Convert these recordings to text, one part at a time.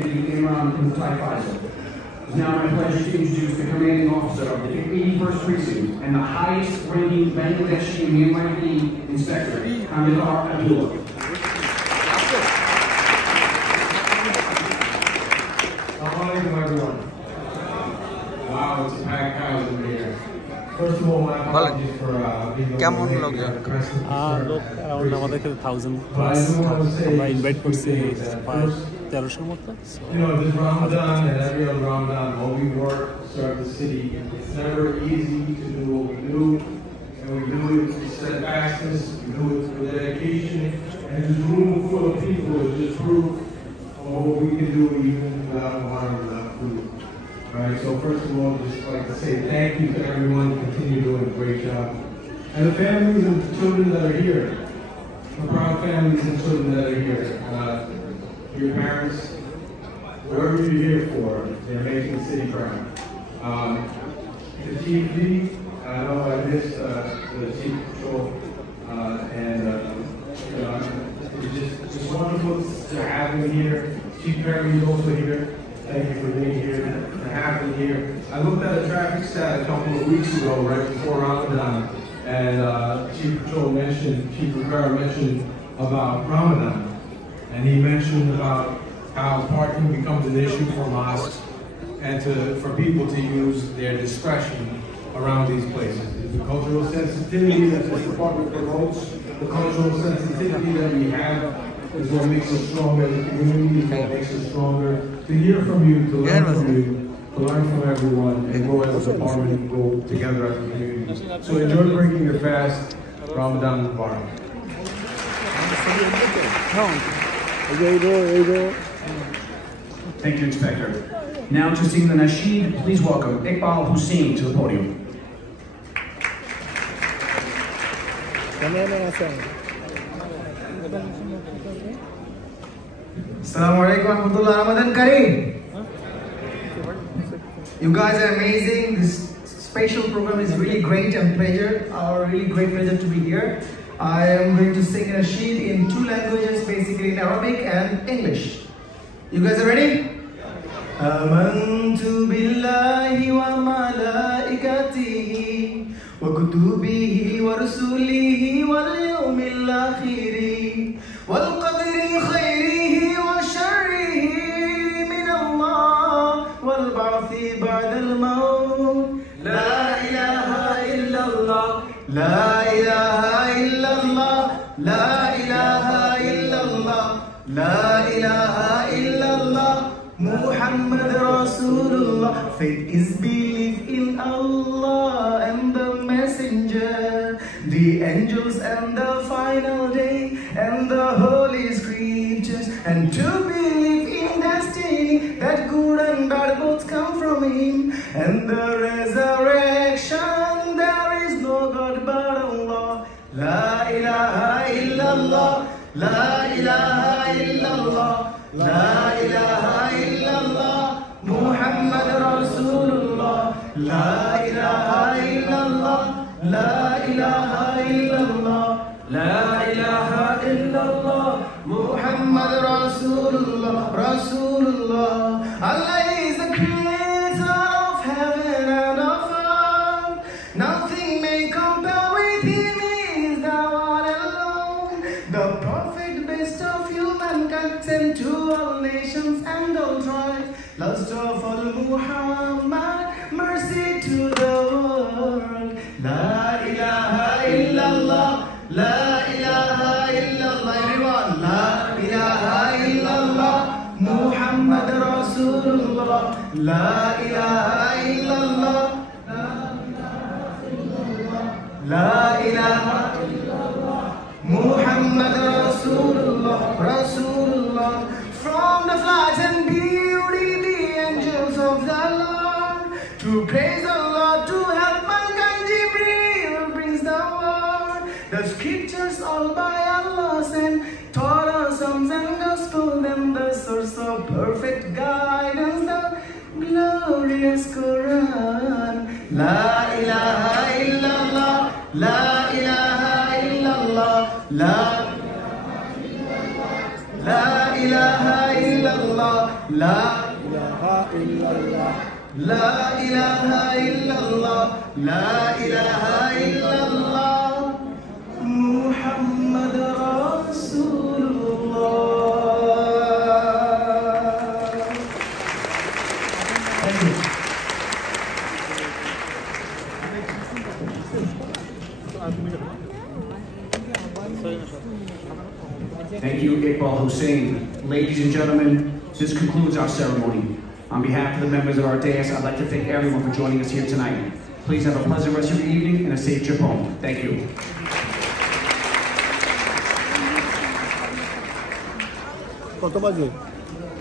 Deputy Imran Mutai Faisal. It is now my pleasure to introduce the commanding officer of the 81st Precinct and the highest ranking Bangladeshi Myanmar inspector, Hamidar Abdullah. Assalamualaikum everyone. Wow, it's a packed house over here. First of all, my apologies for being কেমন late. লোক লোক অ্যারাউন্ড আমাদের এখানে 1000 But I do want to say আমরা ইনভাইট করছি first, 1300 মতো you know, this Ramadan and every other Ramadan, while we work to serve the city, it's never easy to do what we do. And we do it with steadfastness, we do it with dedication, and this room full of people is just proof of what we can do even without water, without food. Right, so first of all, just like to say thank you to everyone, continue doing a great job. And the families and children that are here, the proud families and children that are here, your parents, whoever you're here for, they're making the city proud. The Chief Lead, I know I missed the Chief Patrol, and you know, it's just wonderful to have him here. Chief Perry is also here. Thank you for being here and having here. I looked at a traffic stat a couple of weeks ago, right before Ramadan, and Chief Patrol mentioned, Chief Rivera mentioned about Ramadan, and he mentioned about how parking becomes an issue for mosques and for people to use their discretion around these places. The cultural sensitivity that this department promotes, the cultural sensitivity that we have, is what makes us stronger as a community, is what makes us stronger. To hear from you, to learn from you, to learn from everyone, and grow as a department and grow together as a community. So enjoy breaking your fast. Ramadan Mubarak. Thank you, Inspector. Now to sing the Nasheed, please welcome Iqbal Hussein to the podium. Assalamualaikum warahmatullahi Ramadan Kareem. You guys are amazing. This special program is really great and really great pleasure to be here. I am going to sing a sheet in two languages, basically in Arabic and English. You guys are ready? آمنت بالله وملائكته وكتبه ورسله واليوم الآخر والقدر خيره وشره من الله والبعث بعد الموت لا إله إلا الله لا إله إلا الله لا إله إلا الله لا إله إلا الله Muhammad Rasulullah. Faith is belief in Allah and the Messenger, the angels and the final day, and the holy scriptures, and to believe in destiny, that good and bad both come from Him, and the resurrection, there is no God but Allah. La ilaha illallah, la ilaha illallah, la ilaha illallah, Muhammad Rasulullah. La ilaha illallah, la ilaha illallah, la ilaha illallah, Muhammad Rasulullah. Rasulullah. Allah is the creator of heaven and of earth. Nothing may compare with Him. He is the one alone, the prophet, best of humankind, sent to all nations and all tribes. Last of all, Muhammad, mercy to the world. La ilaha illallah, la ilaha illallah, everyone. La ilaha illallah, Muhammad Rasulullah. La ilaha illallah, la ilaha illallah, Muhammad Rasulullah. Rasulullah. From the flight and beauty, the angels of the Lord, to praise Allah, to help mankind, Jibreel brings the word. The scriptures all by Allah sent, Torah, Psalms and Gospel, and the source of perfect guidance, the glorious Quran. La ilaha illallah, la ilaha illallah, la ilaha illallah, লা ইলাহা ইল্লাল্লাহ লা ইলাহা ইল্লাল্লাহ মুহাম্মাদুর রাসূলুল্লাহ Thank you, Iqbal Hussein. Ladies and gentlemen, this concludes our ceremony. On behalf of the members of our dais, I'd like to thank everyone for joining us here tonight. Please have a pleasant rest of your evening and a safe trip home. Thank you. কত বাজে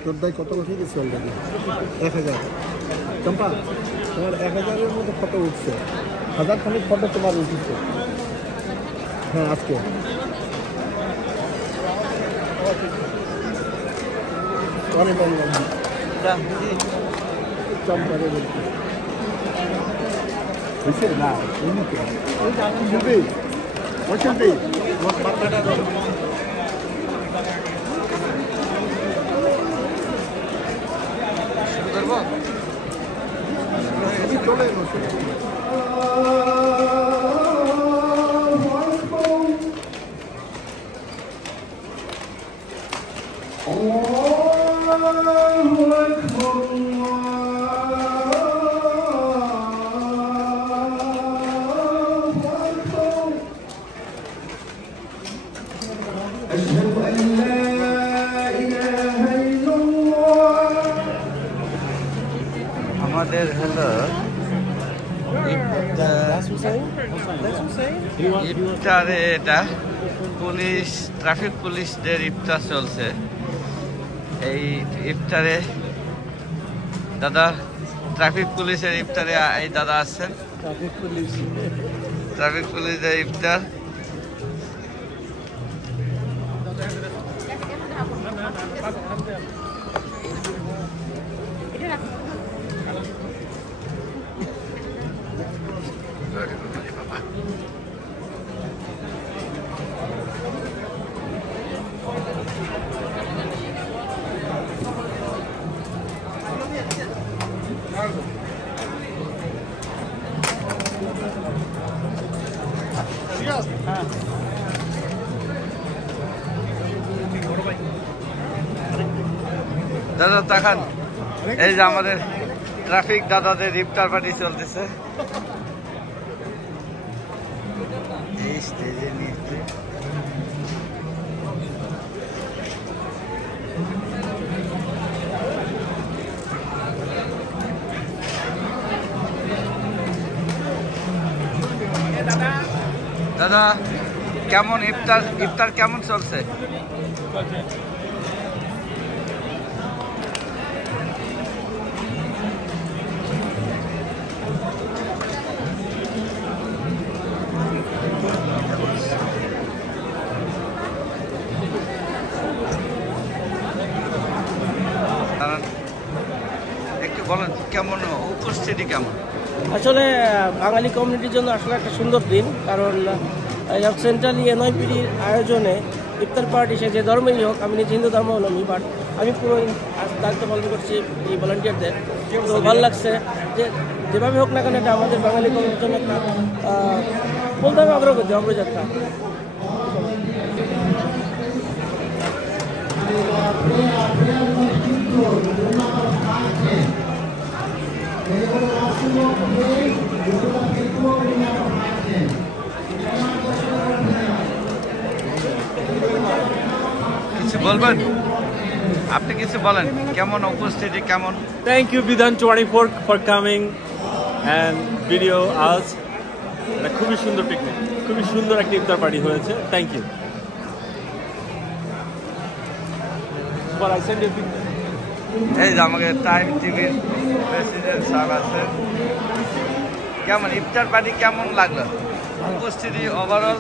তোর দায় কত বসে গেছে অলরেডি 1000 চম্পা তোমার 1000-এর মতো ফটো উঠছে 1000 খানিক ফটো তোমার উঠছে হ্যাঁ আজকে অনেক অনেক চম্পারে বলছি বুঝছে না উনিকে শুনবি শুনবি বাচ্চাটা চলে আমাদের হলো ইফতারে এটা পুলিশ ট্রাফিক পুলিশদের ইফতার চলছে এই ইফতারে দাদা ট্রাফিক পুলিশের ইফতারে এই দাদা আসছেন ট্রাফিক পুলিশের ইফতার দাদা তাকান এই যে আমাদের ট্রাফিক দাদাদের ইফতার পার্টি চলতেছে এই স্টেজে নিচে দাদা কেমন ইফতার কেমন চলছে একটু বলেন কেমন উপস্থিতি কেমন আসলে বাঙালি কমিউনিটির জন্য আসলে একটা সুন্দর দিন কারণ সেন্ট্রালি এনআইপিডির আয়োজনে ইফতার পার্টি সে যে ধর্মেই হোক আমি নিজে হিন্দু ধর্মাবলম্বী বাট আমি পুরো দায়িত্ব পালন করছি এই ভলান্টিয়ারদের তো ভালো লাগছে যে যেভাবে হোক না কেন এটা আমাদের বাঙালি কমিউনিটির জন্য একটা বলতে হবে অগ্রগতি অগ্রযাত্রা কিছু বলবেন আপনি কিছু বলেন কেমন উপস্থিতি কেমন Thank you Bidhan 24 for coming and video us. এটা খুবই সুন্দর পিকনিক খুবই সুন্দর একটা ইফতার পার্টি হয়েছে থ্যাংক ইউ এই যে আমাকে টাইম টিভির প্রেসিডেন্ট সাহেব আছে কেমন ইফতার পার্টি কেমন লাগলো উপস্থিতি ওভারঅল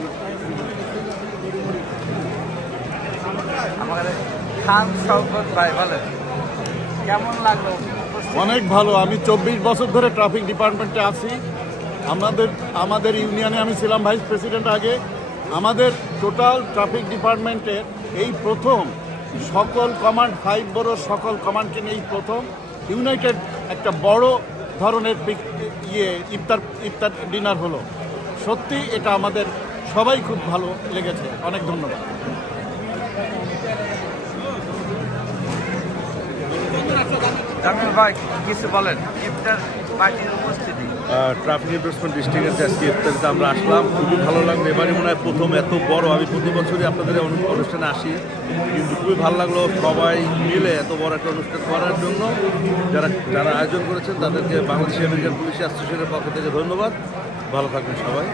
আমাদের খান শওকত ভাই বলেন কেমন লাগলো অনেক ভালো আমি 24 বছর ধরে ট্রাফিক ডিপার্টমেন্টে আছি আমাদের ইউনিয়নে আমি ছিলাম ভাইস প্রেসিডেন্ট আগে আমাদের টোটাল ট্রাফিক ডিপার্টমেন্টের এই প্রথম সকল কমান্ড 5 বড় সকল কমান্ডকে নিয়ে প্রথম ইউনাইটেড একটা বড় ধরনের ইফতার ডিনার হলো। সত্যি এটা আমাদের সবাই খুব ভালো লেগেছে। অনেক ধন্যবাদ। জামিল ভাই কিছু বলেন ইফতার পার্টির উপস্থিতি। ট্রাফিক এনফোর্সমেন্ট ডিস্ট্রিক্টের আজকে ইফতারিতে আমরা আসলাম, খুবই ভালো লাগলো। এবারই মনে হয় প্রথম এত বড়, আমি প্রতি বছরই আপনাদের অনুষ্ঠানে আসি, কিন্তু খুবই ভালো লাগলো সবাই মিলে এত বড় একটা অনুষ্ঠান করার জন্য। যারা আয়োজন করেছেন তাদেরকে বাংলাদেশ আমেরিকান পুলিশ অ্যাসোসিয়েশনের পক্ষ থেকে ধন্যবাদ। ভালো থাকবেন সবাই।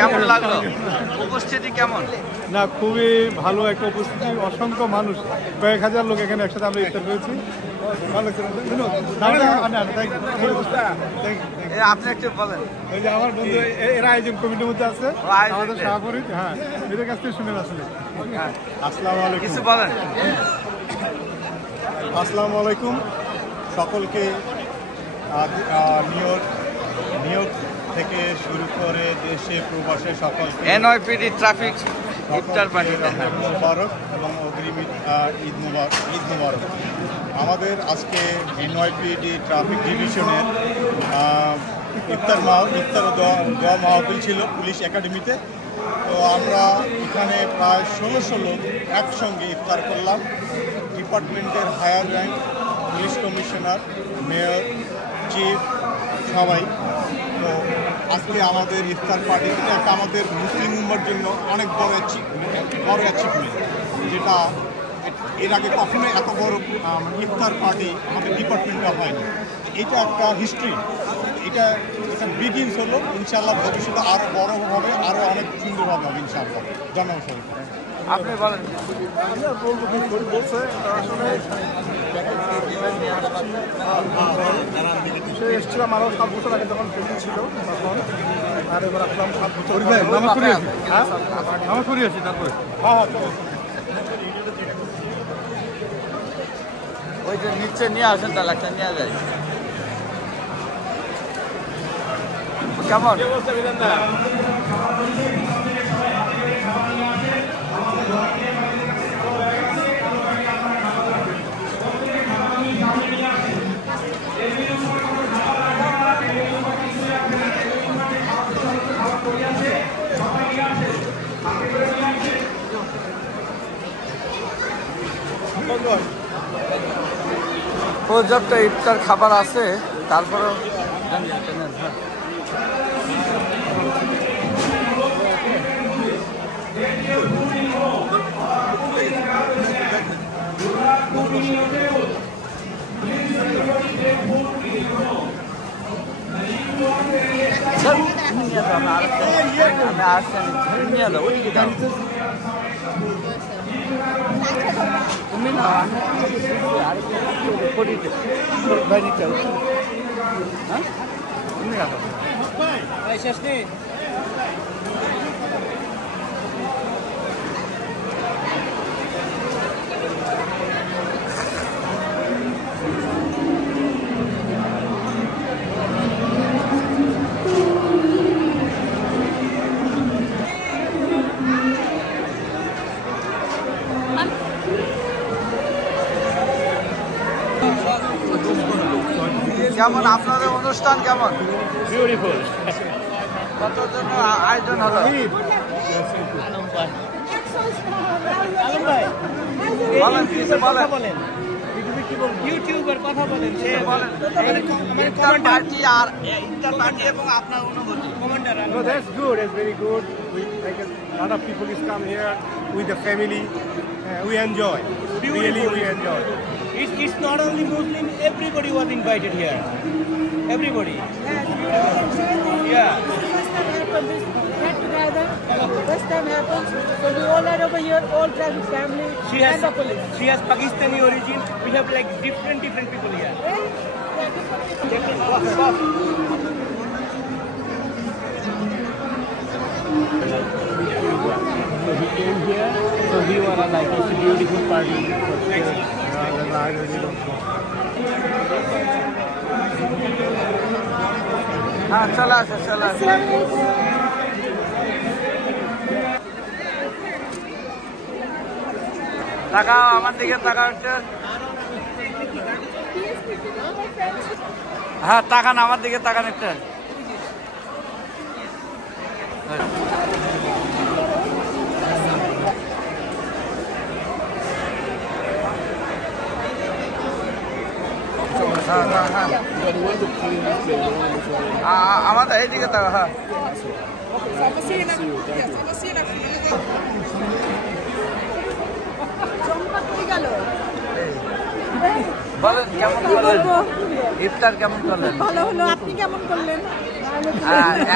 কেমন লাগলো উপস্থিতি কেমন? না, খুবই ভালো একটা উপস্থিতি, অসংখ্য মানুষ, কয়েক হাজার লোক এখানে একসাথে আমরা ইফতার করেছি। আপনি একটু বলেন। এই যে আমার বন্ধু এরা আয়োজন কমিটির মধ্যে আছে, আমাদের সভাপতি, হ্যাঁ, এদের কাছ থেকে শুনেন আসলে। আসসালামু আলাইকুম। কিছু বলেন। আসসালামু আলাইকুম সকলকে। নিউ ইয়র্ক থেকে শুরু করে দেশে প্রবাসে সকলকে এনওয়াইপিডি ট্রাফিক ইফতার পার্টি মুবারক এবং অগ্রিম ঈদ মুবারক। আমাদের আজকে এনওয়াইপিডি ট্রাফিক ডিভিশনের ইফতার দোয়া মাহফিল ছিল পুলিশ একাডেমিতে। তো আমরা এখানে প্রায় 1600 লোক একসঙ্গে ইফতার করলাম। ডিপার্টমেন্টের higher rank, police commissioner, mayor, chief, সবাই। তো আজকে আমাদের ইফতার পার্টি একটা আমাদের মুসলিম উম্মার জন্য অনেক বড় অ্যাচিভমেন্ট, যেটা এর আগে কখনোই এত বড় ইফতার পার্টি আমাদের ডিপার্টমেন্টে হয়নি। এটা একটা হিস্ট্রি, এটা বিগিনস হলো। ইনশাআল্লাহ ভবিষ্যতে আরও বড় হবে, আরও অনেক সুন্দরভাবে হবে ইনশাআল্লাহ। ধন্যবাদ সবাইকে। আপনি বলেন। সে এসেছিলাম আরও 7 বছর আগে যখন ট্রেনিং ছিল তখন, আর এবার আসলাম 7 বছর। আমার করিয়েছি তারপরে ওই যে নিচে নিয়ে আসেন, তাহলে একটা নিয়ে যায়। কেমন পর্যাপ্ত ইফতার খাবার আছে, তারপরেও তুমি না শেষ নেই। কেমন আপনাদের অনুষ্ঠান কেমন? বিউটিফুল। কতজন আয়োজন হলো? ইউটিউবার কথা বলেন, ইফতার পার্টি আর ইফতার পার্টি এবং আপনার অনুভূতি। No, that's good. It's very good. A lot of people is come here with the family. We enjoy. Really, we enjoy. It's not only Muslim, everybody was invited here. Everybody. Yeah. First time happened, this get together. First time happens. So we all are over here, all traffic family and the police. She has Pakistani origin. We have like different people here. Really? So he came here, so we were like, it's a beautiful party. But I really don't know. হ্যাঁ চলে আসে চলে আসে তাকাও আমার দিকে তাকাও একটু হ্যাঁ তাকান আমার দিকে তাকান একটু আমাদের এইদিকে তাকাও হ্যাঁ বলেন কেমন করলেন ইফতার কেমন করলেন ভালো হলো আপনি কেমন করলেন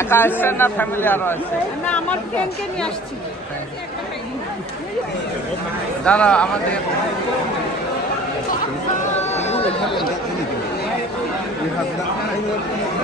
একা আসছেন না ফ্যামিলি আরো আছে না আমার ফ্রেন্ডকে নিয়ে আসছি দাদা আমাদের We have